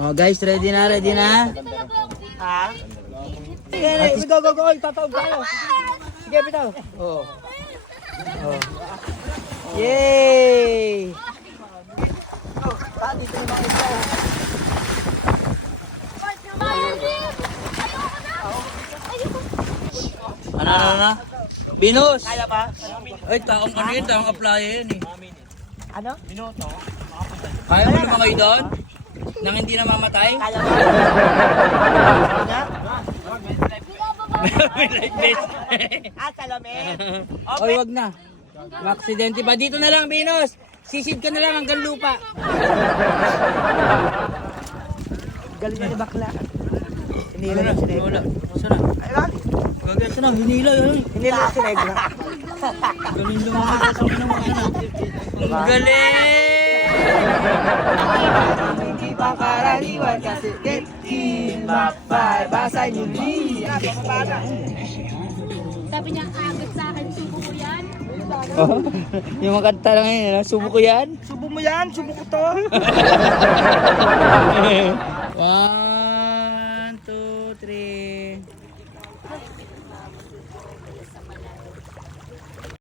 Oh guys, ready na, ready na? Ha? Sige, go, go, go. Tatawag tayo. Sige, bitaw. Oh. Oh. Yay! Ano? Binus! Kaya ba? Ay, taong ano yun, taong applya yun eh. Ano? Kaya mo naman kayo doon? Nang hindi namamatay? Kaya ba? May life vest. Salamin. Oy, wag na. Aksidente pa. Dito na lang, Binus. Sisid ka na lang hanggang lupa. Galing na ni bakla. Hinila na, hinila. Saan na? Ay, ba? Gagawin saan na? Hinila yun. Hinila si Negra. Galing lang mga kasama ng mga anak. Ang galing! Hindi pa karaniwan kasi get bye basa yung Sabi niya, agad sa akin, subo ko yan. Oh, yung mga kanta lang yun, subo ko yan. Subo mo yan, subo ko to. 1, 2, 3.